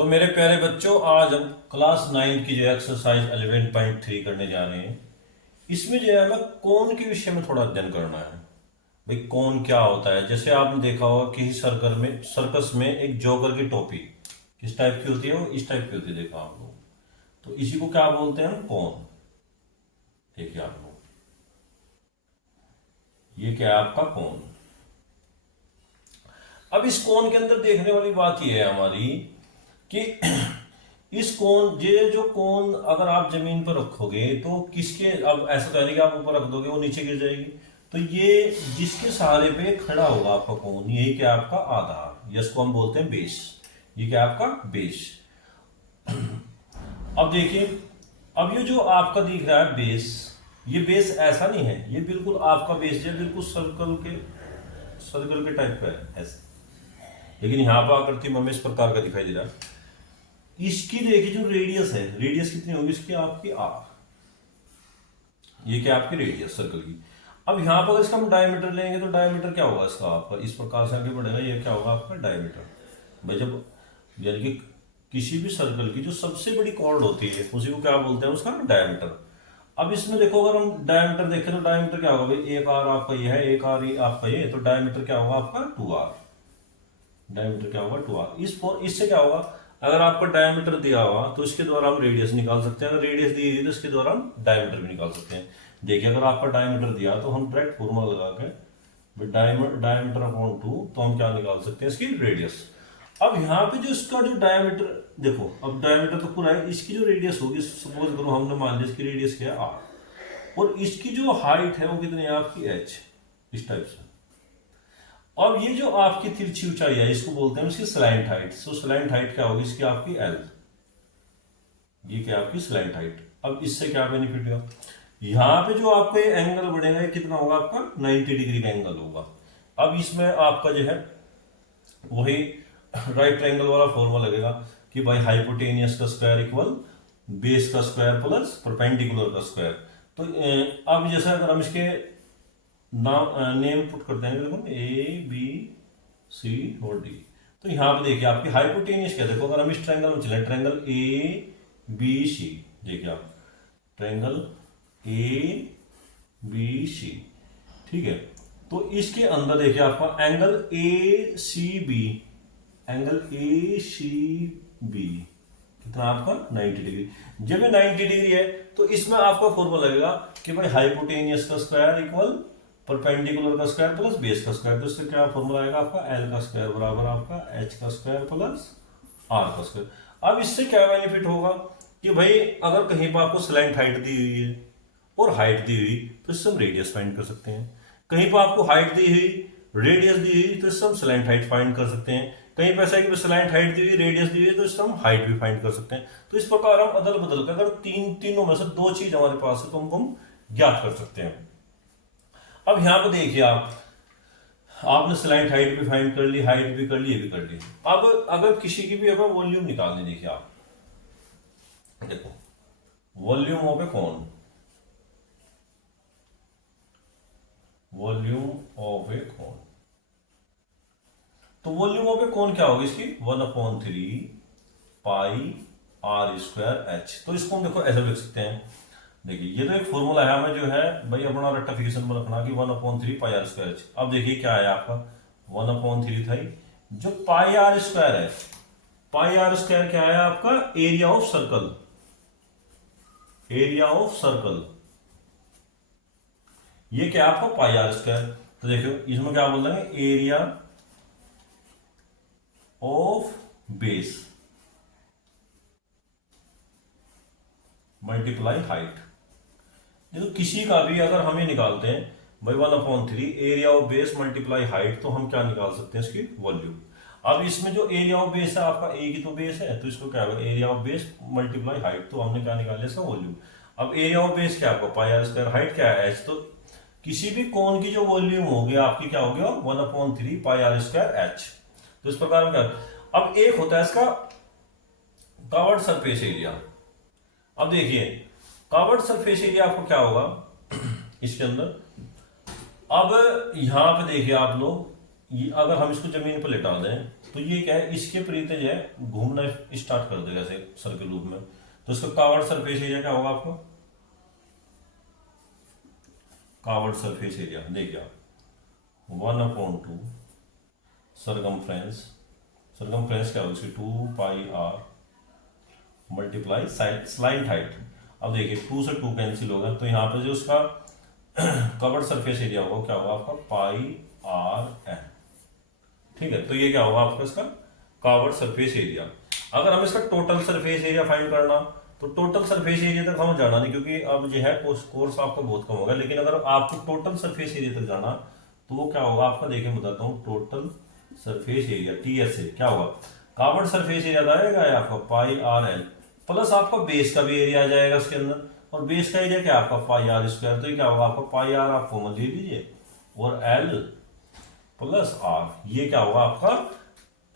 तो मेरे प्यारे बच्चों, आज हम क्लास 9 की जो एक्सरसाइज 11.3 करने जा रहे हैं। इसमें जो है हमें कोण के विषय में थोड़ा अध्ययन करना है। भाई कोण क्या होता है? जैसे आपने देखा होगा किसी सर्कस में एक जोकर की टोपी किस टाइप की होती है, वो इस टाइप की होती है। देखा आप लोग, तो इसी को क्या बोलते हैं? कोण। देखिए आप लोग, ये क्या है आपका कोण। अब इस कोण के अंदर देखने वाली बात यह है हमारी कि इस कोण, ये जो कोण अगर आप जमीन पर रखोगे तो किसके, अब ऐसा तो है नहीं कि आप ऊपर रख दोगे वो नीचे गिर जाएगी। तो ये जिसके सहारे पे खड़ा होगा आपका कोण, यही क्या आपका आधार, जिसको हम बोलते हैं बेस। ये क्या आपका बेस। अब देखिए, अब ये जो आपका दिख रहा है बेस, ये बेस ऐसा नहीं है, ये बिल्कुल आपका बेस जो बिल्कुल सर्कल के टाइप का है ऐसे। लेकिन यहाँ पर आकृति में इस प्रकार का दिखाई दे रहा है। इसकी देखिए जो रेडियस है, रेडियस कितनी होगी इसकी? आपकी आर। ये क्या आपकी रेडियस सर्कल की। अब यहां पर इसका हम डायमीटर लेंगे तो डायमीटर क्या होगा इसका? आपका इस प्रकार से आगे बढ़ेगा। ये क्या होगा आपका? डायमीटर। भाई जब यानी कि किसी भी सर्कल की जो सबसे बड़ी कॉर्ड होती है उसी को क्या बोलते हैं? उसका डायमीटर। अब इसमें देखो, अगर हम डायमीटर देखें तो डायमीटर क्या होगा भाई? एक आर आपका ये है, एक आर आपका ये, तो डायमीटर क्या होगा आपका? 2r। डायमीटर क्या होगा? 2r। इससे क्या होगा? अगर आपको डायमीटर दिया हुआ तो इसके द्वारा हम रेडियस निकाल सकते हैं, अगर रेडियस दी हुई तो इसके द्वारा हम डायमीटर भी निकाल सकते हैं। देखिए, अगर आपका डायमीटर दिया तो हम डायरेक्ट फॉर्मूला लगा के डायमीटर अपॉन 2, तो हम क्या निकाल सकते हैं? इसकी रेडियस। अब यहाँ पे जो इसका जो डायमीटर देखो, अब डायमीटर तो पूरा है, इसकी जो रेडियस होगी, सपोज करो हमने मान लिया इसकी रेडियस क्या है? आर, और इसकी जो हाइट है वो कितनी है आपकी? एच। इस टाइप से। अब ये जो आपकी तिरछी ऊंचाई है इसको बोलते हैं इसकी स्लैंट हाइट। सो स्लैंट हाइट क्या होगी इसकी? आपकी एल। ये क्या आपकी स्लैंट हाइट। अब इससे क्या बेनिफिट होगा? यहां पे जो आपका ये एंगल बढ़ेगा, ये कितना होगा आपका? 90 डिग्री का एंगल होगा। अब इसमें आपका जो है वही राइट ट्रायंगल वाला फॉर्मूला लगेगा कि भाई हाइपोटेनियस का स्क्वायर इक्वल बेस का स्क्वायर प्लस परपेंडिकुलर का स्क्वायर। तो अब जैसे अगर हम इसके नाम नेम पुट कर देंगे, देखो ए बी सी और डी, तो यहां पे देखिए आपकी हाइपोटेनियस क्या, देखो अगर हम इस ट्रायंगल में चले, ट्रायंगल ए बी सी, देखिए आप ट्रायंगल ए बी सी, ठीक है। तो इसके अंदर देखिए आपका angle A C B, angle A C B कितना आपका? 90 डिग्री। जब ये 90 डिग्री है तो इसमें आपका फॉर्मूला लगेगा कि भाई हाइपोटेनियस का स्क्वायर इक्वल परपेंडिकुलर का स्क्वायर प्लस बेस का स्क्वायर। तो इससे क्या फॉर्मूला आएगा आपका? एल का स्क्वायर बराबर आपका एच का स्क्वायर प्लस आर का स्क्वायर। अब इससे क्या बेनिफिट होगा कि भाई अगर कहीं पर आपको स्लैंट हाइट दी हुई है और हाइट दी हुई, तो इससे हम रेडियस फाइंड कर सकते हैं। कहीं पर आपको हाइट दी हुई, रेडियस दी हुई, तो इससे हम स्लैंट हाइट फाइंड कर सकते हैं। कहीं पर ऐसा है कि स्लैंट हाइट दी हुई, रेडियस दी हुई, तो इससे हम हाइट भी फाइंड कर सकते हैं। तो इस प्रकार हम अदल बदल कर, अगर तीनों में से दो चीज हमारे पास है तो हम ज्ञात कर सकते हैं। अब यहां पर देखिए आपने स्लैंट हाइट भी फाइंड कर ली, हाइट भी कर ली, ये भी कर ली। अब अगर किसी की भी अगर वॉल्यूम निकालनी, देखिए आप देखो volume of a cone, volume of a cone, तो वॉल्यूम ऑफ ए कोन क्या होगी इसकी? 1/3 पाई आर स्क्वायर एच। तो इसको हम देखो ऐसे लिख सकते हैं। देखिए ये तो एक फॉर्मूला है, हमें जो है भाई अपना रेक्टिफिकेशन में रखना कि 1/3 पाई आर स्क्वायर एच। अब देखिए क्या है आपका? 1/3 था, जो पाई आर स्क्वायर है, पाई आर स्क्वायर क्या है आपका? Area of circle, area of circle. ये क्या है आपका? पाई आर स्क्वायर। तो देखो इसमें क्या बोल देंगे? Area of base multiply height. देखो किसी का भी अगर हम ये निकालते हैं भाई 1/3 area of base multiply height, तो हम क्या निकाल सकते हैं? इसकी वॉल्यूम। अब इसमें जो एरिया ऑफ बेस है आपका, ए की तो बेस है, तो इसको क्या होगा? Area of base multiply height, तो हमने क्या निकाल लिया इसका? वॉल्यूम। अब एरिया ऑफ बेस क्या आपका? पाई आर स्क्वायर, हाइट क्या है? एच। तो किसी भी कोण की जो वॉल्यूम होगी आपकी क्या होगी? 1/3 पाई आर स्क्वायर एच। तो इस प्रकार का। अब एक होता है इसका कवर्ड सरफेस एरिया। अब देखिए कवर्ड सरफेस एरिया आपको क्या होगा इसके अंदर? अब यहां पे देखिए आप लोग, अगर हम इसको जमीन पर लेटा दें तो ये क्या है, इसके परित जो है घूमना स्टार्ट कर देगा ऐसे सर्कल लूप में, तो इसका कावर्ड सरफेस एरिया क्या होगा आपको, कावर्ड सरफेस एरिया देखिए आप 1/2 सरकमफ्रेंस, सरकमफ्रेंस क्या होगी इसकी 2πr मल्टीप्लाई स्लाइड हाइट। अब देखिए 2 से 2 कैंसिल होगा, तो यहाँ पे जो उसका कवर्ड सरफेस एरिया होगा क्या होगा आपका πr n। ठीक है, तो ये क्या होगा आपका इसका कवर्ड सरफेस एरिया। अगर हम इसका टोटल सरफेस एरिया फाइंड करना, तो टोटल सरफेस एरिया तक हमें जाना नहीं, क्योंकि अब जो है कोर्स आपका बहुत कम होगा, लेकिन अगर आपको टोटल सरफेस एरिया तक जाना तो वो क्या होगा आपका, देखिए बताता हूँ, टोटल सरफेस एरिया TSA क्या होगा, कवर्ड सरफेस एरिया आएगा आपका πr n प्लस आपका बेस का भी एरिया आ जाएगा इसके अंदर, और बेस का एरिया क्या आपका πr², तो ये क्या होगा आपका πr आप कॉमन ले लीजिए और l प्लस r, ये क्या होगा आपका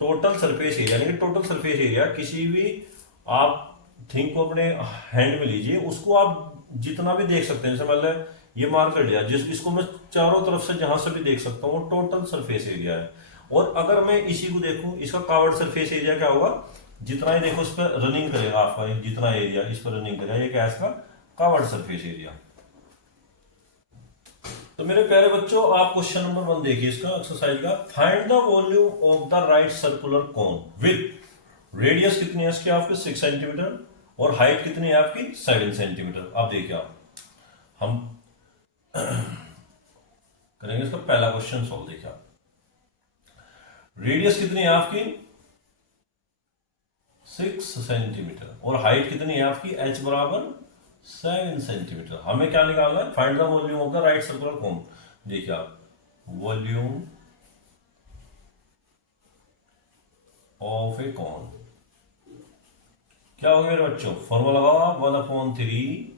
टोटल सरफेस एरिया। लेकिन टोटल सरफेस एरिया किसी भी आप थिंग को अपने हैंड में लीजिए, उसको आप जितना भी देख सकते हैं, जैसे मतलब ये मार्क कर लिया, जिस इसको मैं चारों तरफ से जहां से भी देख सकता हूँ वो टोटल सरफेस एरिया है। और अगर मैं इसी को देखूं, इसका कवर्ड सरफेस एरिया क्या होगा, जितना ही देखो इस पर रनिंग करेगा आपका, जितना एरिया इस पर रनिंग करेगा, ये क्या है इसका कवर्ड सरफेस एरिया। तो मेरे प्यारे बच्चों, आप क्वेश्चन नंबर 1 देखिए इसका एक्सरसाइज का, find the volume of the right circular cone with radius कितनी है इसकी आपके 6 सेंटीमीटर और हाइट कितनी है आपकी 7 सेंटीमीटर। अब देखिए आप हम करेंगे इसका पहला क्वेश्चन सॉल्व। देखिए आप रेडियस कितनी है आपकी 6 सेंटीमीटर और हाइट कितनी है आपकी h बराबर 7 सेंटीमीटर। हमें क्या निकालना है, find the volume of the right circular cone. देखिए आप वॉल्यूम ऑफ ए कोन क्या होगा मेरे बच्चों, फॉर्मूला लगा 1/3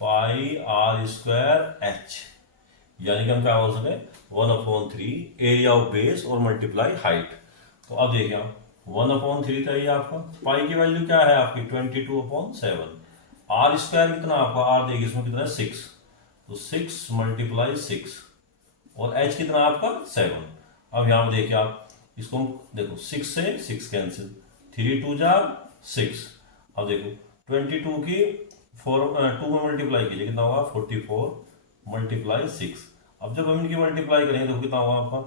πr²h, यानी कि हम क्या बोल सकते हैं 1/3 एरिया ऑफ बेस और मल्टीप्लाई हाइट। तो अब देखिए आप 1/3 था ये आपका, पाई की वैल्यू क्या है आपकी 22/7, r² कितना आपका, r देखिए इसमें कितना है 6, तो 6 × 6 और h कितना आपका 7। अब यहां पर देखिए आप इसको देखो 6 से 6 कैंसिल, 3 2 जा 6। अब देखो 22 की 2 में मल्टीप्लाई कीजिए कितना होगा 44 × 6। अब जब हम इनकी मल्टीप्लाई करेंगे तो कितना होगा आपका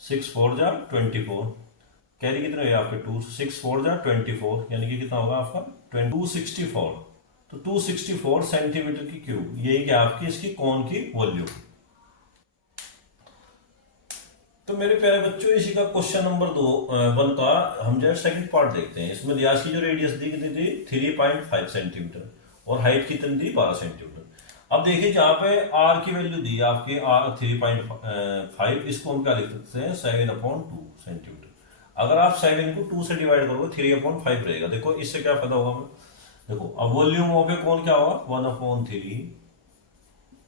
6 4 जा 24, कैरी कितने हुए आपके 2, 6 4 जा 24, यानी कि कितना होगा आपका 264। तो 264 सेंटीमीटर की क्यूब, यही क्या आपकी इसकी कोन की वॉल्यूम। तो मेरे प्यारे बच्चों, इसी का क्वेश्चन नंबर 1 का हम जो सेकंड पार्ट देखते हैं। इसमें दिया की जो रेडियस दी कितनी थी 3.5 सेंटीमीटर और हाइट कितनी थी 12 सेंटीमीटर। अब देखिए जहां पे r की वैल्यू दी आपके r 3.5, इसको हम क्या लिख सकते हैं 7/2 सेंटीमीटर। अगर आप 7 को 2 से डिवाइड करोगे 3/5 रहेगा। देखो इससे क्या फायदा होगा हमें, देखो अब वॉल्यूम ऑफ ए कोन क्या होगा 1/3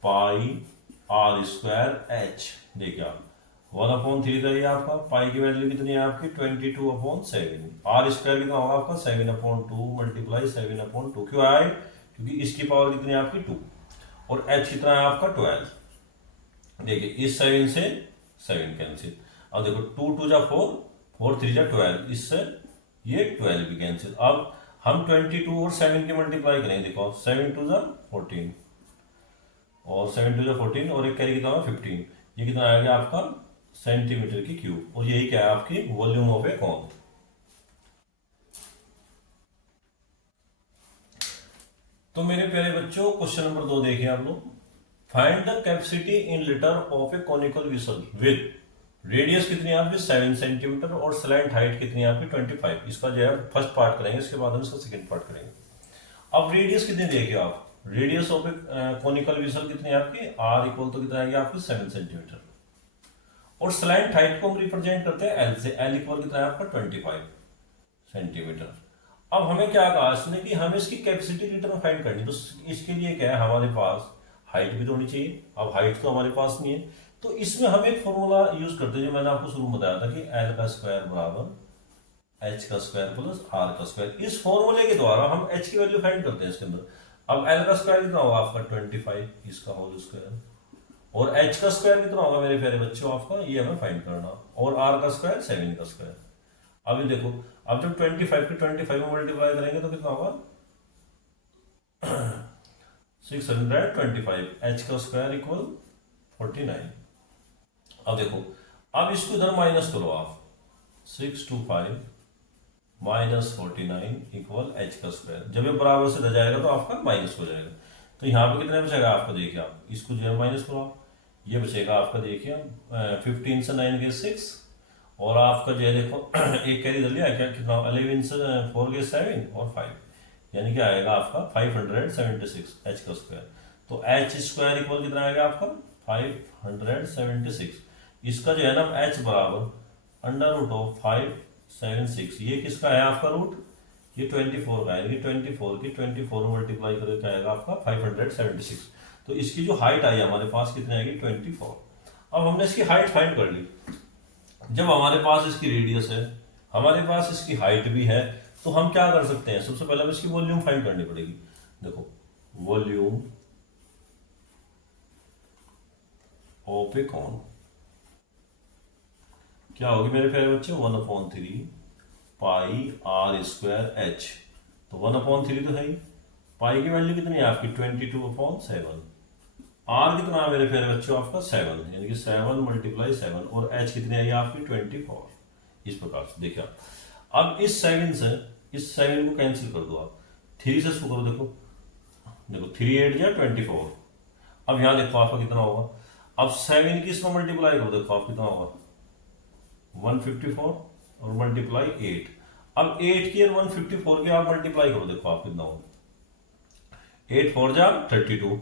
πr²h। देखिए आप 1/3 था ये आपका, पाई की वैल्यू कितनी है आपकी 22/7, r² कितना होगा आपका 7/2 मल्टीप्लाई 7/2। क्यों आए, क्योंकि इसकी पावर कितनी है आपकी 2 और h कितना है आपका 12। देखिए इस 7 से 7 कैंसिल, अब देखो 2 2 जा 4, 4 3 जा 12, इससे ये 12 भी कैंसिल। अब हम 22 और 7 की मल्टीप्लाई करेंगे, देखो 7 2 जा 14 और 7 2 जा 14 और एक कैरी कितना होगा 15, ये कितना आएगा आपका सेंटीमीटर की क्यूब। और यही क्या है आपकी वॉल्यूम ऑफ ए कोन। तो मेरे प्यारे बच्चों, क्वेश्चन नंबर 2 देखिए आप लोग, find the capacity in litre of a conical vessel with radius कितनी है आपकी 7 सेंटीमीटर और स्लैंट हाइट कितनी है आपकी 25। इसका जो है फर्स्ट पार्ट करेंगे, इसके बाद हम इसका सेकंड पार्ट करेंगे। अब रेडियस कितनी देखिए आप, radius of a conical vessel कितनी है आपकी r इक्वल तो कितना आएगा आपकी 7 सेंटीमीटर और स्लैंट हाइट को हम रिप्रेजेंट करते हैं l से, l इक्वल कितना है आपका 25 सेंटीमीटर। अब हमें क्या कहा इसने कि हमें इसकी कैपेसिटी लीटर में फाइंड करनी, तो इसके लिए क्या है हमारे पास हाइट भी तो होनी चाहिए। अब हाइट तो हमारे पास नहीं है, तो इसमें हम एक फॉर्मूला यूज करते हैं जो मैंने आपको शुरू में बताया था कि l² बराबर h² प्लस r²। इस फॉर्मूले के द्वारा हम h की वैल्यू फाइंड करते हैं इसके अंदर। अब l² कितना होगा आपका 25, इसका होल स्क्वायर, और h² कितना होगा मेरे प्यारे बच्चों आपका, ये हमें फाइंड करना, और r² 7 का स्क्वायर। अब ये देखो, अब जब 25 के 25 में मल्टीप्लाई करेंगे तो कितना होगा 625, एच का स्क्वायर इक्वल 49। अब देखो, अब इसको इधर माइनस करो आप, 625 माइनस 49 इक्वल एच का स्क्वायर। जब ये बराबर से रह जाएगा तो आपका माइनस हो जाएगा। तो यहाँ पे कितने बचेगा आपका, देखिए आप इसको जो है माइनस करो आप, ये बचेगा आपका देखिए 15 से 9 गए 6, और आपका जो है देखो एक कैरी इधर लिया क्या, कितना 11 से 4 गए 7 और 5, यानी कि आएगा आपका 576 एच का स्क्वायर। तो एच स्क्वायर इक्वल कितना आएगा आपका 576। इसका जो है ना एच बराबर अंडर रूट ऑफ 576, ये किसका है आपका रूट, ये 24 का है, ये 24 की 24 मल्टीप्लाई करके क्या आएगा आपका 576। तो इसकी जो हाइट आई हमारे पास कितनी आएगी 24। अब हमने इसकी हाइट फाइंड कर ली। जब हमारे पास इसकी रेडियस है, हमारे पास इसकी हाइट भी है, तो हम क्या कर सकते हैं, सबसे पहले इसकी वॉल्यूम फाइंड करनी पड़ेगी। देखो वॉल्यूम ऑफ ए कॉन क्या होगी मेरे प्यारे बच्चे, 1/3 पाई आर स्क्वायर एच। तो 1/3 तो है ही, पाई की वैल्यू कितनी है आपकी 22/7, आर कितना है मेरे प्यारे बच्चों आपका 7, यानी कि 7 × 7, और एच कितनी आई आपकी 24। इस प्रकार से देखिए आप, अब इस 7 से इस 7 को कैंसिल कर दो आप, 3 से इसको करो, देखो 3 8 या 24। अब यहाँ देखो आपका कितना होगा, अब 7 की इसमें मल्टीप्लाई करो, देखो आप कितना होगा 154 और मल्टीप्लाई 8। अब 8 की और 154 की आप मल्टीप्लाई करो, देखो आप कितना होगा 8 4 जा 32,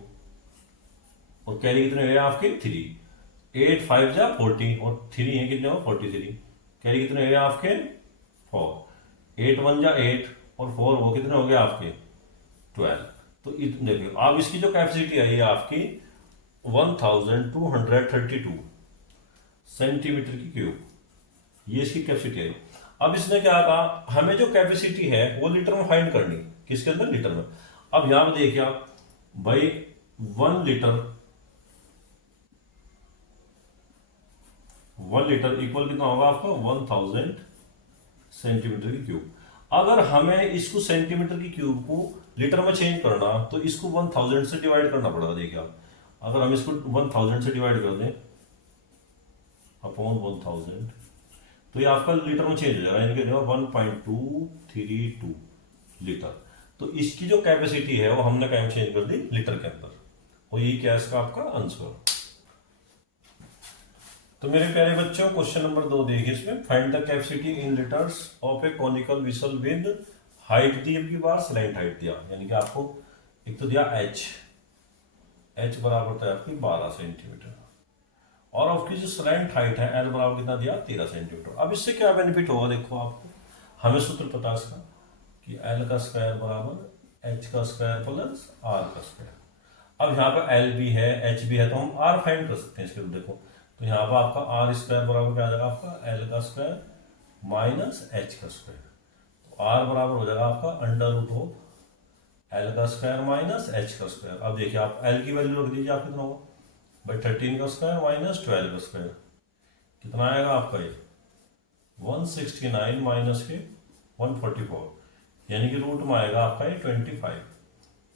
और कैरी कितने हुए आपके 3, 8 5 जा 40, और 3 है कितने हो 43, कैरी कितने हुए आपके 4, 8 1 जा 8 और 4 वो कितने हो गए आपके 12। तो देखिए अब इसकी जो कैपेसिटी आई है आपकी 1232 सेंटीमीटर की क्यूब, ये इसकी कैपेसिटी है। अब इसने क्या कहा, हमें जो कैपेसिटी है वो लीटर में फाइंड करनी, किसके अंदर लीटर में। अब यहां पर देखिए आप भाई 1 लीटर इक्वल कितना होगा आपका 1000 सेंटीमीटर की क्यूब। अगर हमें इसको सेंटीमीटर की क्यूब को लीटर में चेंज करना, तो इसको 1000 से डिवाइड करना पड़ेगा। देखिए आप, अगर हम इसको 1000 से डिवाइड कर दें अपॉन 1000, तो ये आपका लीटर में चेंज हो जाएगा, यानी कि 1.232 लीटर। तो इसकी जो कैपेसिटी है वो हमने क्या चेंज कर दी लीटर के अंदर, और यही क्या इसका आपका आंसर। तो मेरे प्यारे बच्चों क्वेश्चन नंबर 2 देखिए, इसमें find the capacity in litres of a conical vessel with height दी, अब की बार स्लैंट हाइट दिया, यानी कि आपको एक तो दिया एच बराबर था आपकी 12 सेंटीमीटर, और आपकी जो स्लैंट हाइट है एल बराबर कितना दिया 13 सेंटीमीटर। अब इससे क्या बेनिफिट होगा, देखो आपको हमें सूत्र पता इसका कि एल का स्क्वायर बराबर एच का स्क्वायर प्लस आर का स्क्वायर। अब यहाँ पर एल भी है एच भी है, तो हम आर फाइंड कर सकते हैं इसके, देखो तो यहाँ पर आपका आर स्क्वायर बराबर क्या आ जाएगा आपका एल का स्क्वायर माइनस एच का स्क्वायर। तो आर बराबर हो जाएगा आपका अंडर रूट ऑफ एल का स्क्वायर माइनस एच का स्क्वायर। अब देखिए आप एल की वैल्यू रख दीजिए, आप कितना होगा भाई 13 का स्क्वायर माइनस 12 का स्क्वायर, कितना आएगा आपका ये 169 माइनस के 144, यानी कि रूट में आएगा आपका ये 25,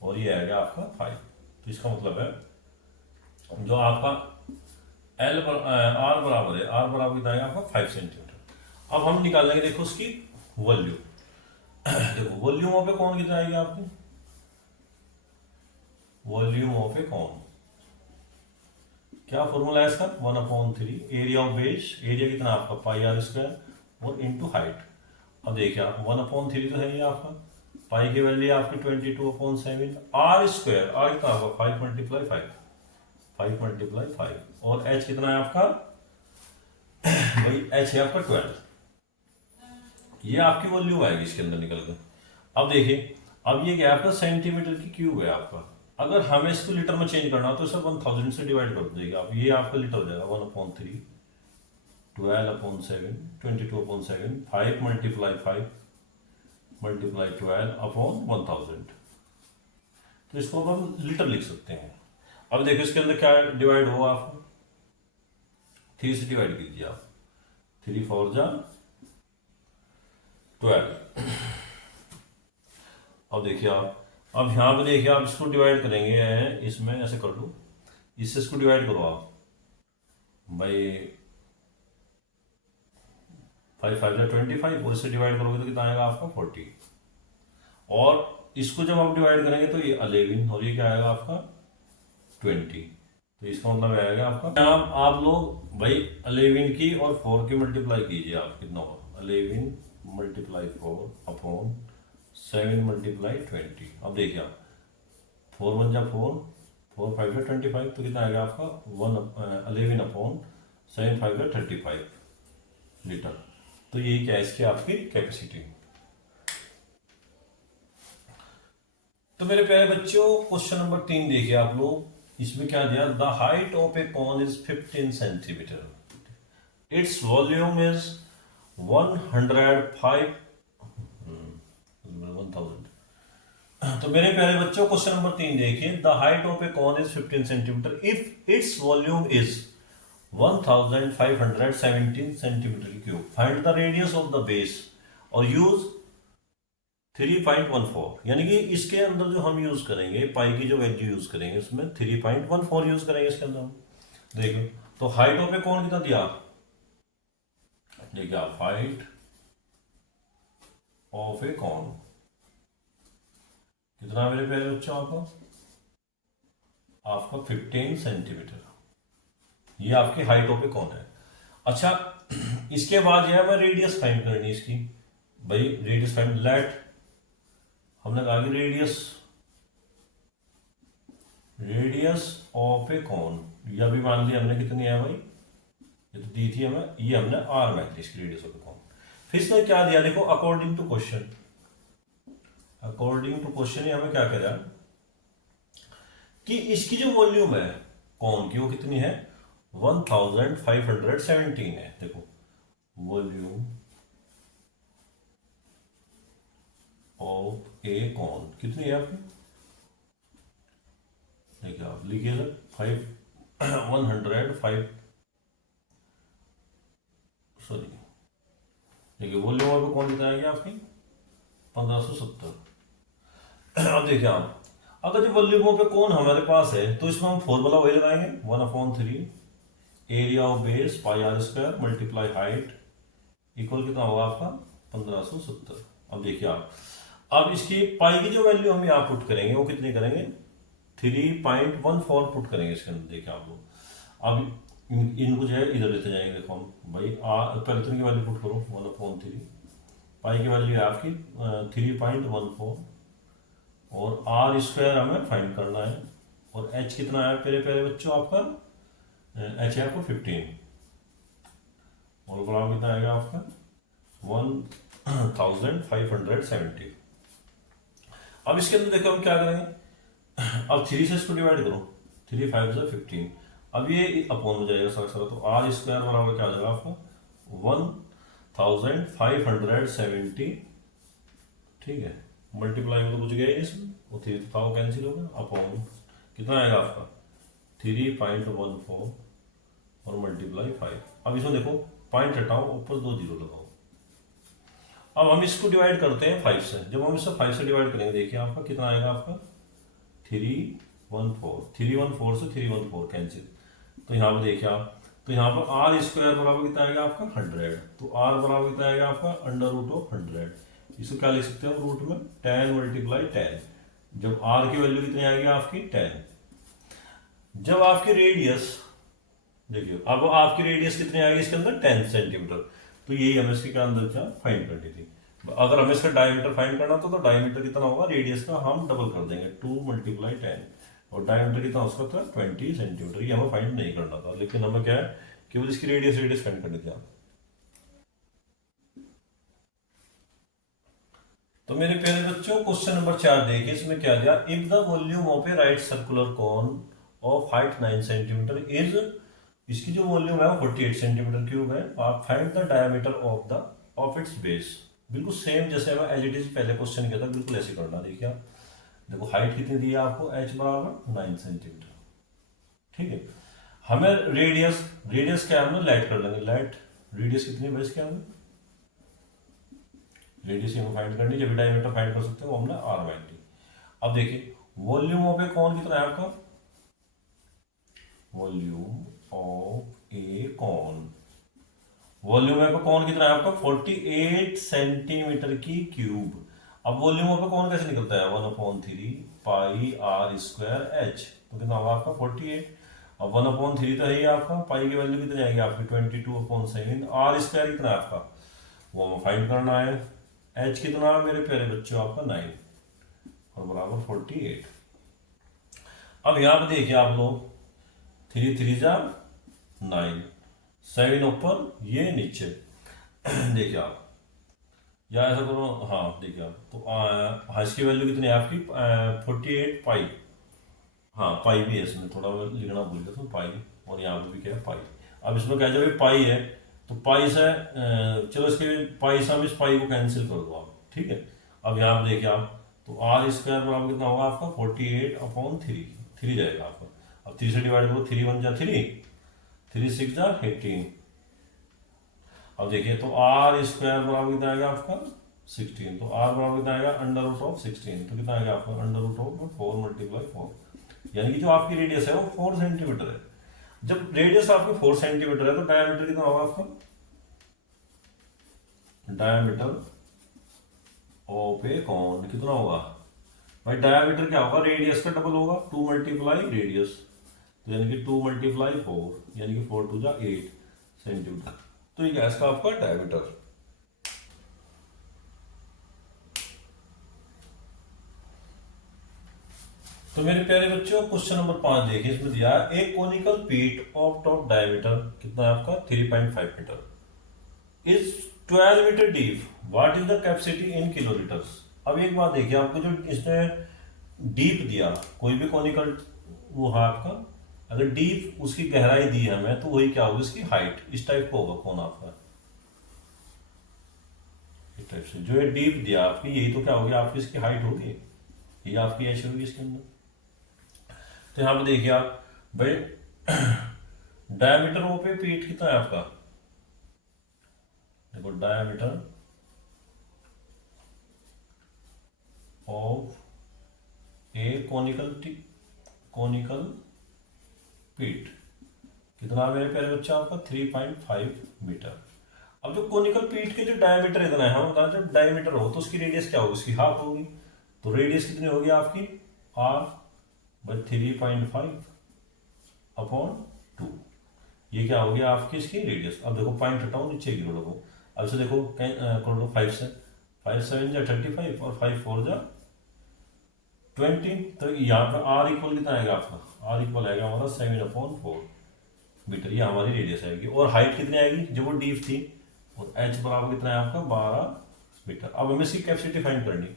और ये आएगा आपका 5। तो इसका मतलब है जो आपका एल आर बराबर है, आर बराबर कितना आएगा आपका 5 सेंटीमीटर। अब हम निकालेंगे देखो उसकी वॉल्यूम। देखो वॉल्यूम ऑफ ए कौन कितना आएगी आपकी, वॉल्यूम ऑफ ए कौन क्या फॉर्मूला है इसका 1/3 एरिया ऑफ बेस, एरिया कितना आपका पाई आर स्क्वायर और इनटू हाइट। अब देखिए आप 1/3 तो है ये आपका, पाई की वैल्यू आपकी 22/7, आर स्क्वायर आर कितना आपका 5 × 5 और एच कितना है आपका भाई एच है आपका 12। ये आपकी वॉल्यूम आएगी इसके अंदर निकल कर। अब देखिए अब ये क्या आपका सेंटीमीटर की क्यूब है आपका, अगर हमें इसको लीटर में चेंज करना तो इसे 1000 से डिवाइड कर देगा आप, ये आपका लीटर हो जाएगा 1/3 12/7 22/7 5 × 5 मल्टीप्लाई 12/1000। तो इसको अब हम लीटर लिख सकते हैं। अब देखो इसके अंदर क्या डिवाइड हुआ आपको 3 से डिवाइड कीजिए आप, 3 4 जा 12। अब देखिए आप, अब यहाँ पे देखिए आप इसको डिवाइड करेंगे, इसमें ऐसे कर लो, इससे इसको डिवाइड करो आप भाई, 5×5 = 25, और इससे डिवाइड करोगे तो कितना आएगा आपका 40, और इसको जब आप डिवाइड करेंगे तो ये 11, और ये क्या आएगा आपका 20। तो इसका मतलब आएगा आपका, आप लोग भाई 11 की और 4 की मल्टीप्लाई कीजिए, आप कितना होगा 11 × 4 अपॉन 7 × 20। अब देखिए आप 4 × 1 = 4, 4 × 5 = 25, तो कितना आएगा आपका 11 अपॉन 7 × 5 = 35 लीटर। तो यही क्या है इसकी आपकी कैपेसिटी। तो मेरे प्यारे बच्चों, क्वेश्चन नंबर 3 देखिए आप लोग, इसमें क्या दिया, the height of a cone is 15 centimetre, its volume is 1000। तो मेरे प्यारे बच्चों, क्वेश्चन नंबर 3 देखिए, the height of a cone is 15 centimetre if its volume is 1517 centimetre cube, find the radius of the base और use 3.14। यानी कि इसके अंदर जो हम यूज करेंगे, पाई की जो वैल्यू यूज करेंगे उसमें 3.14 यूज करेंगे इसके अंदर हम। देखिए तो हाइट ऑफ ए कौन कितना दिया, देखिए आप हाइट ऑफ ए कौन कितना मेरे प्यारे बच्चों आपका 15 सेंटीमीटर, ये आपकी हाइट ऑफ ए कौन है। अच्छा, इसके बाद जो है हमें रेडियस फाइंड करनी है इसकी, भाई रेडियस फाइंड, लेट हमने कहा कि रेडियस ऑफ ए कॉन, यह भी मान लिया हमने कितनी है भाई, ये तो दी थी हमें, ये हमने आर मान ली इसकी रेडियस ऑफ ए कॉन। फिर इसने क्या दिया, देखो according to question, according to question हमें क्या कह रहा है कि इसकी जो वॉल्यूम है कॉन की वो कितनी है 1517 है। देखो वॉल्यूम ऑफ ए कॉन कितनी है आपकी, देखिए आप लिखिए सर 105, सॉरी देखिए वॉल्यूम ऑफ ए कॉन कितना आएगी आपकी 1570। अब देखिए आप, अगर जो वॉल्यूम ऑफ ए कॉन हमारे पास है तो इसमें हम फॉर्मूला वही लगाएंगे 1/3 area of base πr² multiply height equal कितना होगा आपका 1570। अब देखिए आप, अब इसकी पाई की जो वैल्यू हम यहाँ पुट करेंगे वो कितनी करेंगे 3.14 पुट करेंगे इसके अंदर। देखिए आप लोग, अब इनको जो है इधर लेते जाएंगे। देखो हम भाई पहले तो इनकी वैल्यू पुट करो 1/3, पाई की वैल्यू है आपकी 3.14, और r² हमें फाइंड करना है, और h कितना है प्यारे प्यारे बच्चों आपका, h है आपको 15, और बराबर कितना आएगा आपका 1570। अब इसके अंदर देखो हम क्या करेंगे, अब 3 से इसको डिवाइड करो, 3 5 = 15, अब ये अपॉन हो जाएगा सारा सारा, तो r² बराबर क्या आ जाएगा आपका 1570, ठीक है, मल्टीप्लाई में तो कुछ गया ही इसमें, वो 3 कैंसिल होगा, अपॉन कितना आएगा आपका 3.14 और मल्टीप्लाई 5। अब इसमें देखो पॉइंट हटाओ, ऊपर 2 जीरो लगाओ। अब हम इसको डिवाइड करते हैं 5 से, जब हम इसको 5 से डिवाइड करेंगे देखिए आपका कितना आएगा आपका 314 से 314 कैंसिल, तो यहाँ पर देखिए आप, तो यहाँ पर r² बराबर कितना आएगा आपका 100, तो r बराबर कितना आएगा आपका √100। इसको क्या लिख सकते हो रूट में 10 × 10, जब r की वैल्यू कितनी आएगी आपकी 10। जब आपकी रेडियस देखिए, अब आपकी रेडियस कितनी आएगी इसके अंदर 10 सेंटीमीटर, तो यही हमें इसके अंदर क्या फाइंड करनी थी। अगर हमें इसका डायमीटर फाइंड करना तो डायमीटर कितना होगा रेडियस का हम डबल कर देंगे 2 × 10, और डायमीटर कितना उसका था 20 सेंटीमीटर। ये हमें फाइंड नहीं करना था, लेकिन हमें क्या है केवल इसकी रेडियस फाइंड करनी थी। तो मेरे प्यारे बच्चों, क्वेश्चन नंबर 4 देखिए, इसमें क्या दिया, if the volume of a right circular cone of height 9 centimetre is, इसकी जो वॉल्यूम है वो 48 सेंटीमीटर क्यूब है, आप find the diameter of its base. बिल्कुल सेम जैसे हमें एज इट इज पहले क्वेश्चन किया था, बिल्कुल ऐसे करना। देखिए आप, देखो हाइट कितनी दी है आपको h बराबर 9 सेंटीमीटर, ठीक है। हमें रेडियस क्या है, हमने लेट कर लेंगे, लेट रेडियस कितनी है इसके, हमें रेडियस हमें फाइंड करनी, जब डायमीटर फाइंड कर सकते हैं वो हमने आर बाई टी। अब देखिए वॉल्यूम ऑफ ए कौन कितना है आपका, वॉल्यूम ऑफ ए कौन, वॉल्यूम ऑफ ए कौन कितना है आपका 48 सेंटीमीटर की क्यूब। अब वॉल्यूम ऑफ ए कौन कैसे निकलता है, 1/3 पाई आर स्क्वायर एच, तो कितना होगा आपका 48। अब 1/3 तो है ही आपका, पाई की वैल्यू कितनी आएगी आपकी 22/7, आर स्क्वायर कितना है आपका वो हमें फाइंड करना है, एच कितना है मेरे प्यारे बच्चों आपका 9 और बराबर 48। अब यहाँ पे देखिए आप लोग 3 3 जा 9, 7 ऊपर ये नीचे देखिए आप, या ऐसा करो हाँ देखिए आप, तो हाँ इसकी वैल्यू कितनी है आपकी 48 पाई, हाँ पाई भी है इसमें, थोड़ा मैं लिखना भूल गया तो पाई, और यहाँ पे भी क्या है पाई। अब इसमें क्या जब पाई है तो पाई से चलो इसके पाई से हम इस पाई को कैंसिल कर दो आप, ठीक है। अब यहाँ पे देखिए आप, तो आर स्क्वायर बराबर कितना होगा आपका 48/3, 3 जाएगा आपका, अब 3 से डिवाइड करो, 3 1 जा 3, 3 6 जा 18। अब देखिए तो आर स्क्वायर बराबर कितना आएगा आपका 16, तो आर बराबर कितना आएगा √16, तो कितना आएगा आपका √4 × 4, यानी कि जो आपकी रेडियस है वो 4 सेंटीमीटर है। जब रेडियस आपकी 4 सेंटीमीटर है तो डायमीटर कितना होगा आपका, डायमीटर ऑफ ए कॉन कितना होगा भाई, डायमीटर क्या होगा रेडियस का डबल होगा, 2 × रेडियस, तो यानी कि 2 × 4, यानी कि 4 2 जा 8 सेंटीमीटर, तो ये गैस का आपका डायमीटर। तो मेरे प्यारे बच्चों क्वेश्चन नंबर 5 देखिए, इसमें दिया है एक कोनिकल पीट ऑफ टॉप डायमीटर कितना है आपका 3.5 metre is 12 metre deep, what is the capacity in kilolitres. अब एक बात देखिए आपको, जो इसने डीप दिया कोई भी कोनिकल वो है आपका, अगर डीप उसकी गहराई दी है हमें तो वही क्या होगी इसकी हाइट, इस टाइप का होगा कौन आपका, इस टाइप से जो ये डीप दिया आपकी, यही तो क्या होगी आपकी इसकी हाइट होगी, ये आपकी एच होगी इसके अंदर। तो यहां पे देखिए आप भाई डायमीटर वो पे पीट कितना है आपका, देखो डायमीटर ऑफ ए कोनिकल पीट कितना है मेरे प्यारे बच्चा आपका 3.5 मीटर। अब जो कोनिकल पीट के जो डायमीटर इतना है, हम बता जब डायमीटर हो तो उसकी रेडियस क्या होगी, उसकी हाफ होगी, तो रेडियस कितनी होगी आपकी r बाई 3.5/2, ये क्या हो गया आपकी इसकी रेडियस। अब देखो पॉइंट हटाओ नीचे की रोड को, अब से देखो कर लो 5 से, 5 7 जा 35 और 5 4 जा 20, तो यहाँ पर r इक्वल कितना आएगा आपका, r इक्वल आएगा हमारा 7/4 मीटर, ये हमारी रेडियस आएगी, और हाइट कितनी आएगी जब वो डीप थी, और h बराबर कितना है आपका 12 मीटर। अब हमें इसकी कैपेसिटी फाइंड करनी,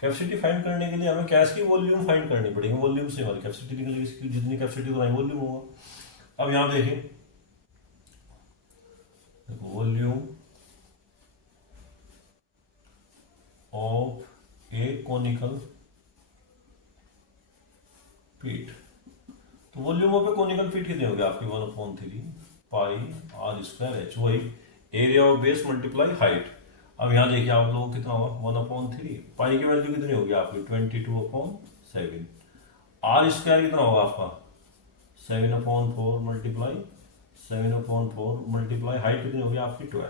कैपेसिटी फाइंड करने के लिए हमें क्या इसकी वॉल्यूम फाइंड करनी पड़ेगी, वॉल्यूम से हमारी कैपेसिटी निकलेगी, इसकी जितनी कैपेसिटी उतना ही वॉल्यूम होगा। अब यहाँ देखिए देखो वॉल्यूम ऑफ ए कोनिकल पीट, तो वॉल्यूम ऑफ ए कोनिकल पीट कितनी होगी आपकी 1/3 पाई आर स्क्वायर एच, वही area of base multiply height. अब यहाँ देखिए आप लोगों को कितना होगा 1/3, पाई की वैल्यू कितनी होगी आपकी 22/7, आर स्क्वायर कितना होगा आपका 7/4 मल्टीप्लाई हाइट कितनी होगी आपकी 12।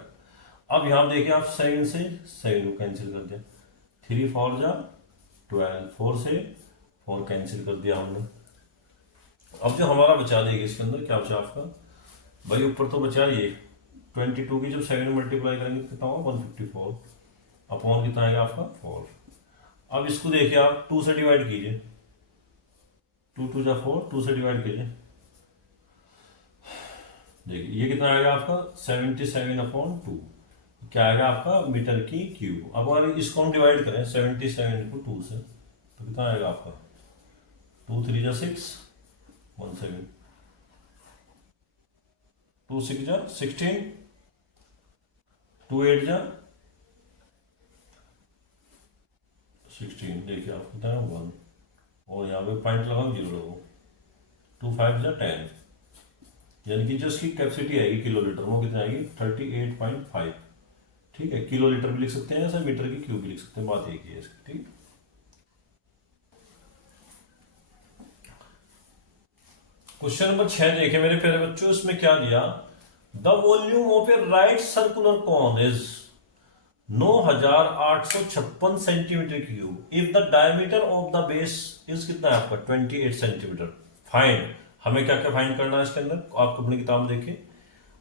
अब यहाँ देखिए आप 7 से 7 को कैंसिल कर दिया, 3 4 जा 12, 4 से 4 कैंसिल कर दिया हमने। अब जो हमारा बचा देगा इसके अंदर क्या बचा आपका भाई, ऊपर तो बचा ये 22 की जब 7 मल्टीप्लाई करेंगे तो कितना होगा 154 अपॉन कितना आएगा आपका 4। अब इसको देखिए आप 2 से डिवाइड कीजिए, 2 2 जा 4, 2 से डिवाइड कीजिए, देखिए ये कितना आएगा आपका 77/2, क्या आएगा आपका मीटर की क्यूब। अब अगर इसको हम डिवाइड करें 77 को 2 से तो कितना आएगा आपका 2 3 जा 6 17, 2 6 जा 16, 2 8 जा 16, देखिए आप कितना है 1, और यहाँ पे पॉइंट लगाओ 0 लगाओ, 2 5 जा 10, यानी कि जो इसकी कैपेसिटी आएगी किलोलीटर वो कितनी आएगी 38.5, ठीक है, किलो लीटर भी लिख सकते हैं, ऐसा मीटर की क्यूब भी लिख सकते हैं, बात एक ही है इसकी। ठीक, क्वेश्चन नंबर 6 देखे मेरे प्यारे बच्चों, इसमें क्या दिया, the volume of a right circular cone is 9856 centimetre cube if the diameter of the base is कितना है आपका 28 सेंटीमीटर। फाइंड, हमें क्या क्या फाइंड करना है इसके अंदर, आप अपनी किताब देखें।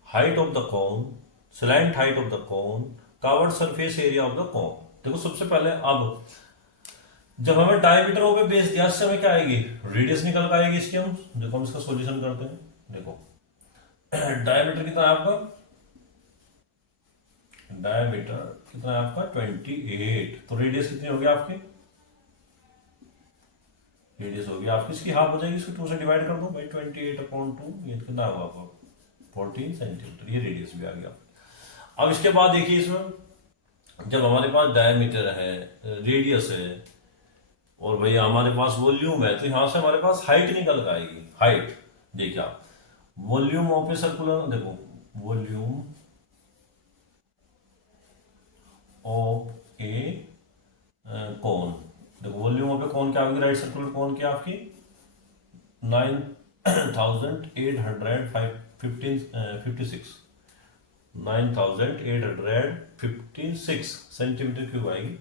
Height of the cone, slant height of the cone, curved surface area of the cone. देखो सबसे पहले अब जब हमें डायमीटर ऑफ ए बेस दिया, इससे हमें क्या आएगी, रेडियस निकल कर आएगी इसकी। हम देखो, हम इसका सॉल्यूशन करते हैं। देखो डायमीटर कितना है आपका, डायमीटर कितना है आपका 28, तो रेडियस कितनी होगी आपकी, रेडियस होगी आपकी इसकी हाफ हो जाएगी, इसको 2 से डिवाइड कर दो भाई, 28/2, ये कितना होगा आपका 14 सेंटीमीटर, ये रेडियस भी आ गया। अब इसके बाद देखिए, इसमें जब हमारे पास डायमीटर है, रेडियस है, और भैया हमारे पास वॉल्यूम है, तो यहां से हमारे पास हाइट निकल कर आएगी। हाइट देखिए आप, वॉल्यूम ऑफ ए सर्कुलर, देखो वॉल्यूम ऑफ ए कॉन, देखो वॉल्यूम ऑफ ए कॉन क्या होगी, राइट सर्कुलर कॉन क्या आपकी 9856 सेंटीमीटर क्यूब आएगी।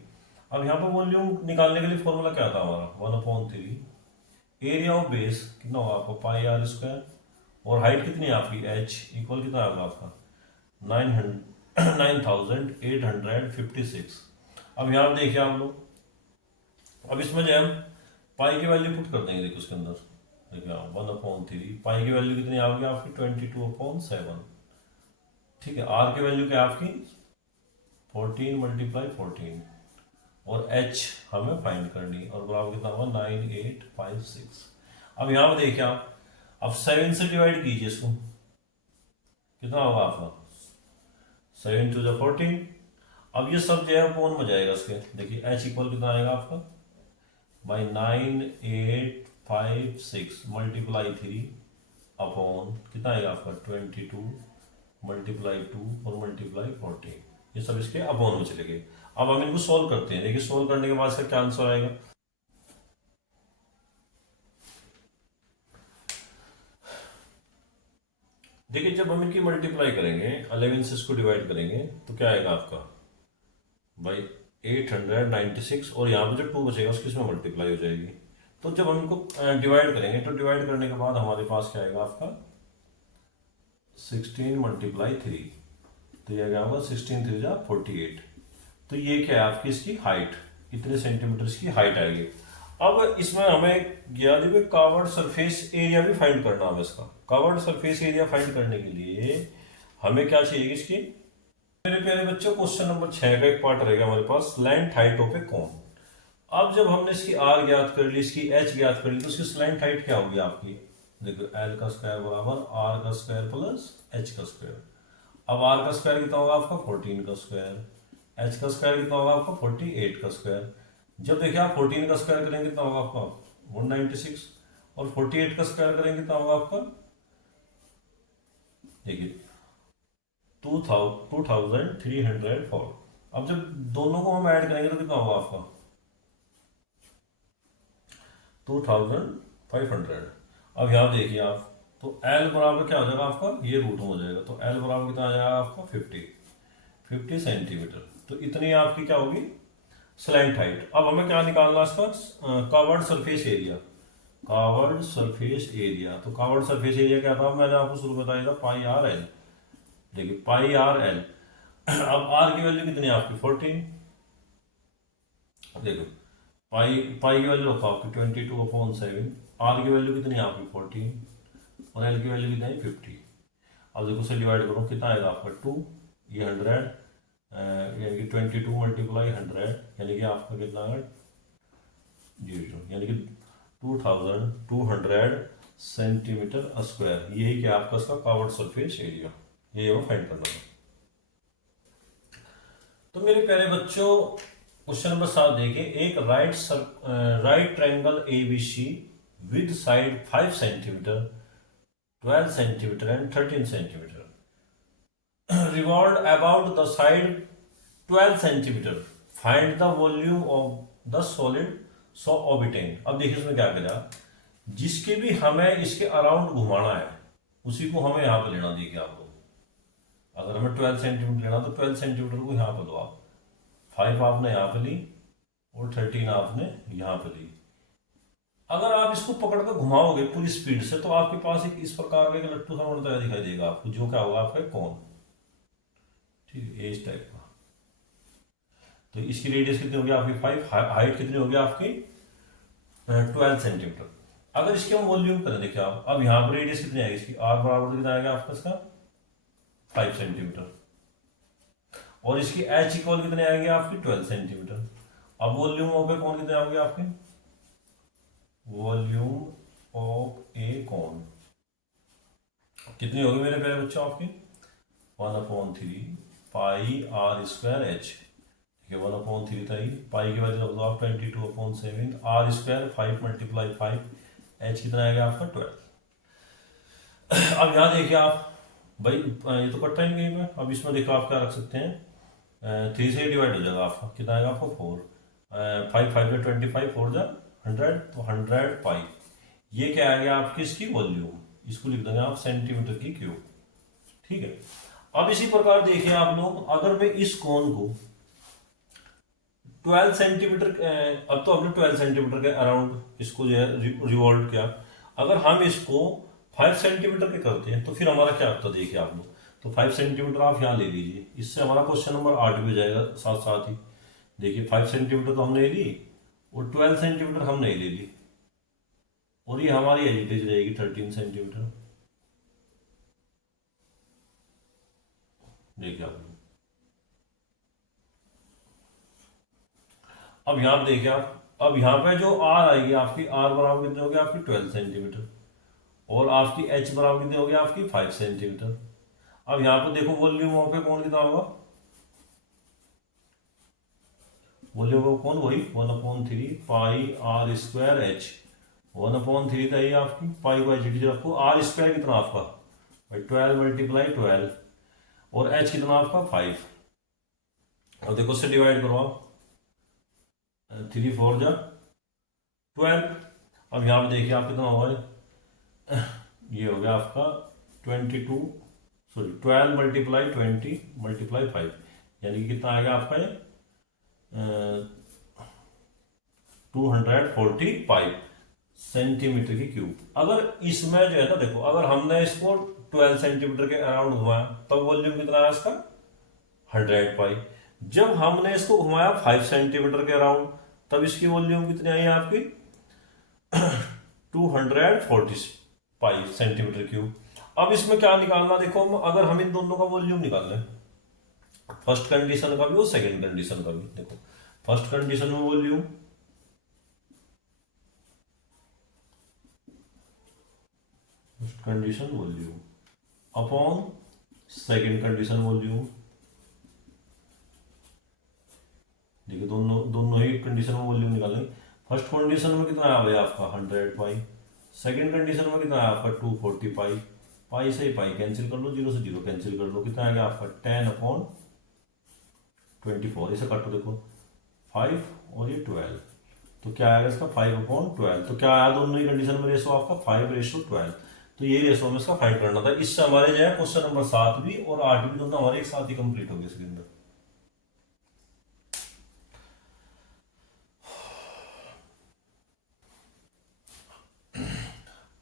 अब यहाँ पर वॉल्यूम निकालने के लिए फॉर्मूला क्या था हमारा, 1/3 एरिया ऑफ बेस कितना होगा आपको पाई आर स्क्वायर, और हाइट कितनी है आपकी एच इक्वल कितना होगा आपका 9856। अब यहाँ देखिए आप लोग, अब इसमें जो हम पाई की वैल्यू पुट कर देंगे, देखो उसके अंदर देखिए 1/3 पाई की वैल्यू कितनी आएगी आपकी 22/7। ठीक है, आर की वैल्यू क्या आपकी 14 × 14, और h हमें फाइंड करनी, और बराबर कितना होगा 9856। अब यहां पर देखिए आप, अब 7 से डिवाइड कीजिए इसको, कितना होगा आपका 7 × 2 = 14। अब ये सब जो है कौन में जाएगा इसके, देखिए h इक्वल कितना आएगा आपका बाई 9856 मल्टीप्लाई 3 अपॉन कितना आएगा आपका 22 मल्टीप्लाई 2 और मल्टीप्लाई 14, ये सब इसके अपॉन में चले गए। अब हम इनको सोल्व करते हैं, देखिए सोल्व करने के बाद इसका क्या आंसर आएगा, देखिए जब हम इनकी मल्टीप्लाई करेंगे 11 से इसको डिवाइड करेंगे तो क्या आएगा आपका भाई 896, और यहाँ पे जो 2 बचेगा उसकी इसमें मल्टीप्लाई हो जाएगी। तो जब हम इनको डिवाइड करेंगे तो डिवाइड करने के बाद हमारे पास क्या आएगा आपका 16 × 3, तो यह क्या होगा 16 3 = 48। तो ये क्या है आपकी इसकी हाइट, इतने सेंटीमीटर की हाइट आएगी। अब इसमें हमें ज्ञात है कवर्ड सरफेस एरिया भी फाइंड करना है। इसका कवर्ड सरफेस एरिया फाइंड करने के लिए हमें क्या चाहिए इसकी, मेरे प्यारे बच्चों क्वेश्चन नंबर 6 का एक पार्ट रहेगा हमारे पास, slant height of a cone. अब जब हमने इसकी आर ज्ञात कर ली, इसकी एच ज्ञात कर ली, तो इसकी स्लैंट हाइट क्या होगी आपकी, देखो एल का स्क्वायर बराबर आर का स्क्वायर प्लस एच का स्क्वायर। अब आर का स्क्वायर कितना होगा आपका 14 का स्क्वायर, एच का स्क्वायर कितना होगा आपका 48 का स्क्वायर। जब देखिए आप 14 का स्क्वायर करेंगे कितना होगा आपका 196, और 48 का स्क्वायर करेंगे कितना होगा आपका देखिए 2304। अब जब दोनों को हम ऐड करेंगे तो कितना होगा आपका 2500। अब यहाँ देखिए आप, तो L बराबर क्या हो जाएगा आपका, ये रूट हो जाएगा, तो L बराबर कितना आ जाएगा आपका 50 सेंटीमीटर। तो इतनी आपकी क्या होगी स्लैंट हाइट। अब हमें क्या निकालना है इसका covered surface area, covered surface area. तो कवर्ड सरफेस एरिया क्या था, मैंने आपको शुरू में बताया था पाई आर एल, देखिए पाई आर एल। अब आर की वैल्यू कितनी है आपकी 14, देखो पाई पाई की वैल्यू रखो आपकी 22/7, आर की वैल्यू कितनी है आपकी 14, और एल की वैल्यू कितनी है 50। अब देखो से डिवाइड करो कितना आएगा आपका 2, ये 100 यानी कि 22 × 100 यानी कि आपका कितना है 0, यानी कि 2200 सेंटीमीटर स्क्वायर। यही क्या आपका इसका कवर्ड सरफेस एरिया, ये वो फाइंड करना है। तो मेरे प्यारे बच्चों क्वेश्चन नंबर 7 देखिए, एक right triangle ABC with side 5 centimetre 12 centimetre and 13 centimetre revolve about the side 12 centimetre, find the volume of the solid so obtained. अब देखिए इसमें क्या करेगा, जिसके भी हमें इसके अराउंड घुमाना है उसी को हमें यहाँ पे लेना। देखिए आप लोग, अगर हमें 12 सेंटीमीटर लेना तो 12 सेंटीमीटर को यहाँ पे लो आप, 5 आपने यहाँ पे ली और 13 आपने यहाँ पे ली। अगर आप इसको पकड़ कर घुमाओगे पूरी स्पीड से तो आपके पास एक इस प्रकार का एक लट्टू सा उड़ता हुआ दिखाई देगा आपको, जो क्या होगा आपका कौन, ठीक है, इस टाइप का। तो इसकी रेडियस कितनी होगी आपकी 5, हाइट कितनी होगी आपकी 12 सेंटीमीटर। अगर इसके हम वॉल्यूम करें, देखिए आप, अब यहाँ पर रेडियस कितनी आएगी इसकी, आर बराबर कितना आएगा आपका इसका 5 सेंटीमीटर, और इसकी एच इक्वल कितनी आएगी आपकी 12 सेंटीमीटर। अब वॉल्यूम ऑफ ए कौन कितने आओगे आपके, वॉल्यूम ऑफ ए कौन कितनी होगी मेरे प्यारे बच्चों आपकी 1/3 पाई आर स्क्वायर एच, ठीक है 1/3 था ये, पाई की वजह रख दो आप 22/7, आर स्क्वायर 5 × 5, एच कितना आएगा आपका 12। अब यहाँ देखिए आप भाई, ये तो कटता ही नहीं कहीं पे। अब इसमें देखो आप क्या रख सकते हैं, 3 से डिवाइड हो जाएगा आपका, कितना आएगा आपको 4, 5 5 में 25, 4 जा 100, तो 100 पाई। ये क्या आएगा आपकी इसकी वॉल्यूम, इसको लिख देंगे आप सेंटीमीटर की क्यूब, ठीक है। अब इसी प्रकार देखिए आप लोग, अगर मैं इस कोण को 12 सेंटीमीटर, अब तो हमने 12 सेंटीमीटर के अराउंड इसको जो है रिवॉल्व किया, अगर हम इसको 5 सेंटीमीटर के करते हैं तो फिर हमारा क्या होता है, देखिए आप लोग, तो 5 सेंटीमीटर आप यहाँ ले लीजिए, इससे हमारा क्वेश्चन नंबर 8 भी जाएगा साथ साथ ही। देखिए 5 सेंटीमीटर तो हमने ली और 12 सेंटीमीटर हमने ले ली, और ये हमारी एजिटेज रहेगी 13 सेंटीमीटर। देखिए आप लोग, अब यहाँ पे देखिए आप, अब यहाँ पे जो आर आएगी आपकी, आर बराबर कितने हो गया आपकी 12 सेंटीमीटर, और आपकी एच बराबर कितनी हो गया आपकी 5 सेंटीमीटर। अब यहाँ पे देखो वॉल्यूम ऑफ ए कौन कितना होगा, वॉल्यूम ऑफ कौन वही 1/3 पाई आर स्क्वायर एच, 1/3 था ये आपकी, पाई को एच रखो, आर स्क्वायर कितना आपका भाई 12 × 12, और एच कितना आपका 5, और देखो उससे डिवाइड करो आप, 3 4 जा 12। अब यहाँ पे देखिए आप कितना होगा, ये हो गया आपका 12 × 20 × 5, यानी कि कितना आएगा आपका ये 245 सेंटीमीटर की क्यूब। अगर इसमें जो है ना देखो, अगर हमने इसको 12 सेंटीमीटर के अराउंड घुमाया तब वॉल्यूम कितना आया इसका 100 पाई। जब हमने इसको घुमाया 5 सेंटीमीटर के अराउंड तब इसकी वॉल्यूम कितनी आई आपकी 240 पाई सेंटीमीटर क्यूब। अब इसमें क्या निकालना, देखो अगर हम इन दोनों का वॉल्यूम निकाल लें, फर्स्ट कंडीशन का भी और सेकंड कंडीशन का भी, देखो फर्स्ट कंडीशन में volume, first condition volume upon second condition volume. देखिए दोनों ही कंडीशन में वॉल्यूम निकालेंगे। फर्स्ट कंडीशन में कितना आया भाई आपका 100 पाई, सेकंड कंडीशन में कितना आया आपका 240 पाई, पाई से ही पाई कैंसिल कर लो, 0 से 0 कैंसिल कर लो, कितना आएगा आपका 10/24, इसे काटो देखो 5 और ये 12, तो क्या आएगा इसका 5/12, तो क्या आया दोनों ही कंडीशन में रेशो आपका 5:12, तो ये रेशो में इसका फाइंड करना था। इससे हमारे जो है क्वेश्चन नंबर 7 भी और 8 भी दोनों हमारे एक साथ ही कंप्लीट हो गए इसके अंदर।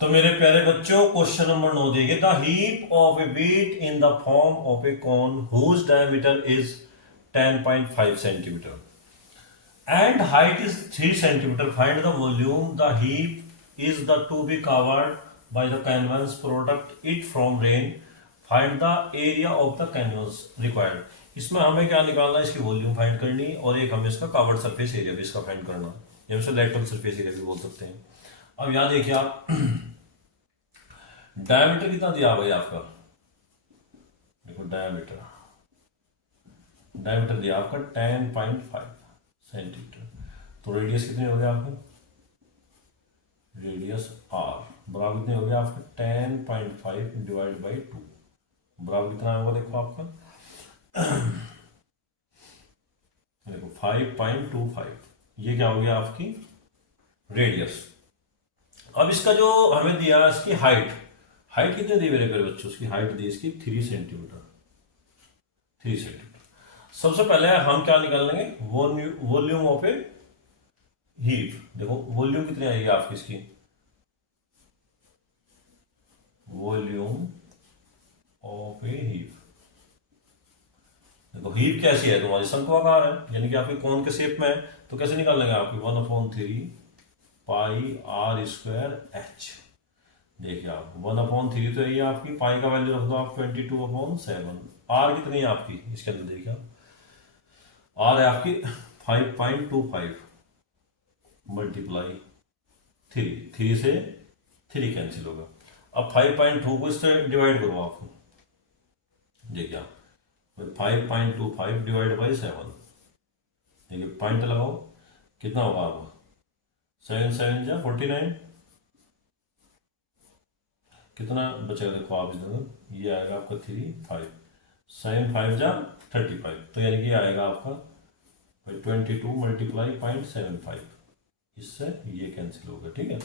तो मेरे प्यारे बच्चों क्वेश्चन नंबर 9 देखिए, the heap of a wheat in the form of a cone whose diameter is 10.5 centimetre and height is 3 centimeter. Find the volume the heap is the to be covered by the canvas, product it from rain, find the area of the canvas required. इसमें हमें क्या निकालना है, इसकी volume find करनी, और एक हमें इसका कवर्ड सरफेस एरिया भी इसका फाइंड करना, या इसे लैटरल सरफेस एरिया भी बोल सकते हैं। अब यहाँ देखिए आप डायमीटर कितना दिया भाई आपका, देखो डायमीटर दिया आपका 10.5 सेंटीमीटर, तो रेडियस कितने हो गया आपके, रेडियस आर बराबर कितने हो गया आपका 10.5 डिवाइड बाई 2 बराबर कितना होगा, देखो आपका देखो 5.25, ये क्या हो गया आपकी रेडियस। अब इसका जो हमें दिया इसकी हाइट, हाइट कितने दी मेरे प्यारे बच्चों, उसकी हाइट दी इसकी 3 सेंटीमीटर, 3 सेंटीमीटर। सबसे पहले हम क्या निकाल लेंगे, वॉल्यूम ऑफ ए हीप। देखो वॉल्यूम कितनी आएगी आपकी इसकी, वॉल्यूम ऑफ ए हीप। देखो हीप कैसी है तुम्हारी, शंक्वाकार है, यानी कि आपकी कौन के शेप में है, तो कैसे निकाल लेंगे आपकी 1/3 पाई आर स्क्वायर एच। देखिए आप 1/3 तो यही आपकी, पाई का वैल्यू रख दो आप 22/7। आर कितनी है आपकी इसके अंदर, देखिए आर है आपकी 5.25 मल्टीप्लाई 3 से 3 कैंसिल होगा। अब 5.2 को इससे डिवाइड करो आप, देखिए आप 5.25 डिवाइड बाई 7, देखिए पॉइंट लगाओ, कितना होगा आपका 7 7 जा 49, कितना बचेगा देखो आप इधर, ये आएगा आपका 3 5, 7 5 जा 35, तो यानी कि आएगा आपका 22 मल्टीप्लाई 0.75, इससे ये कैंसिल होगा। ठीक है,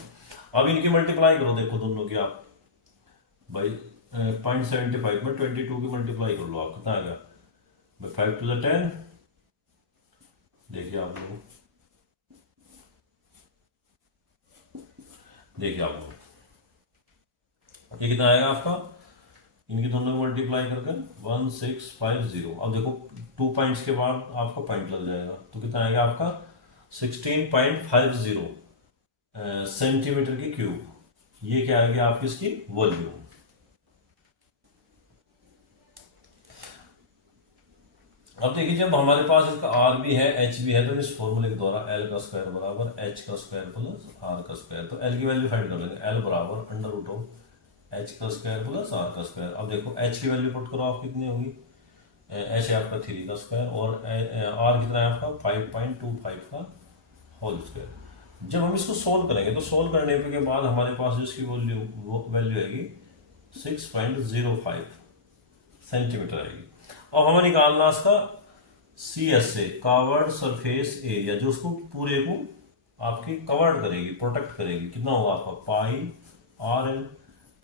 अब इनकी मल्टीप्लाई करो, देखो दोनों की आप भाई 0.75 में 22 की मल्टीप्लाई कर लो आप, कितना आएगा भाई 5 to the 10, देखिए आप लोग, देखिए आप लोग ये कितना आएगा आपका, इनकी दोनों को मल्टीप्लाई करके 1650। अब देखो 2 पॉइंट्स के बाद आपका पॉइंट लग जाएगा, तो कितना आएगा आपका 16.50 सेंटीमीटर की क्यूब। ये क्या आएगी आपकी इसकी वॉल्यूम। अब देखिए जब हमारे पास इसका आर भी है एच भी है, तो इस फॉर्मूले के द्वारा एल का स्क्वायर बराबर एच का स्क्वायर प्लस आर का स्क्वायर, तो एल की वैल्यू फाइंड कर लेंगे, एल बराबर अंडर रूट ऑफ एच का स्क्वायर प्लस आर का स्क्वायर। अब देखो एच की वैल्यू पुट करो आप, कितनी होगी, एच है आपका 3 का स्क्वायर और आर कितना है आपका 5.25 का होल स्क्वायर। जब हम इसको सोल्व करेंगे तो सोल्व करने के बाद हमारे पास इसकी वैल्यू आएगी 6.05 सेंटीमीटर आएगी। अब हमें निकालना इसका C S A, curved surface area, जो उसको पूरे को आपकी कवर्ड करेगी, प्रोटेक्ट करेगी, कितना होगा आपका पाई आर एल।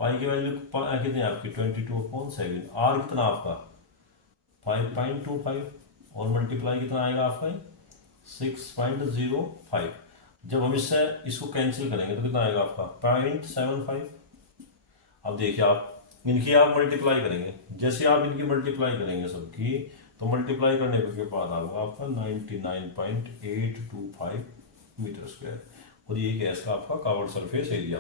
पाई की वैल्यू कितनी है आपकी 22/7, आर कितना आपका 5.25 और मल्टीप्लाई कितना आएगा आपका 6.05। जब हम इसको कैंसिल करेंगे तो कितना आएगा आपका 0.75। अब देखिए आप इनकी आप मल्टीप्लाई करेंगे, जैसे आप इनकी मल्टीप्लाई करेंगे सबकी, तो मल्टीप्लाई करने के बाद आएगा आपका 99.825 मीटर स्क्वायर, और ये गैस का आपका कवर्ड सरफेस एरिया।